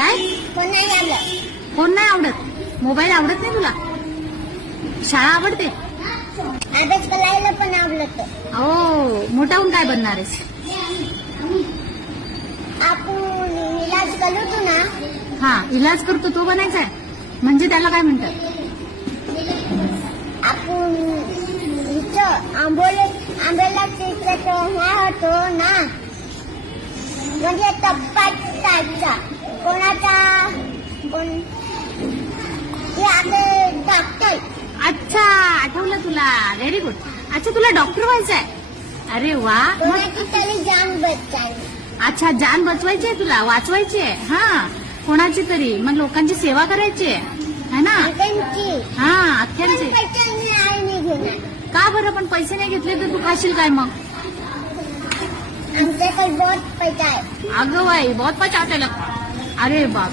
काय फोन नाही आवडत. फोन नाही आवडत, मोबाईल आवडत नाही तुला, शाळा आवडते, अभ्यास करायला पण आवडत. हो मोठा होऊन काय बनणार आहेस? आपण इलाज करतो ना, हा इलाज करतो तो बनायचा आहे, म्हणजे त्याला काय म्हणतात? आपण इथं आंबोला चित्र होतो ना, म्हणजे तपासायचा कोणाचा कोण ते आपले डॉक्टर. अच्छा आठवलं तुला, व्हेरी गुड. अच्छा तुला डॉक्टर व्हायचं आहे? अरे वा. मग कोणाची तरी जान बचायची. अच्छा जान वाचवायची आहे तुला, वाचवायची आहे. हा कोणाची तरी, मग लोकांची सेवा करायची आहे ना? त्यांची हा अख्ख्यांची. पैसे नाही घेणार. का बरं? पण पैसे नाही घेतले तर तू खाशील काय मग? आमच्याकडे बहुत पैसा आहे. अगं बाई बहुत पैसा त्याला. अरे बाप.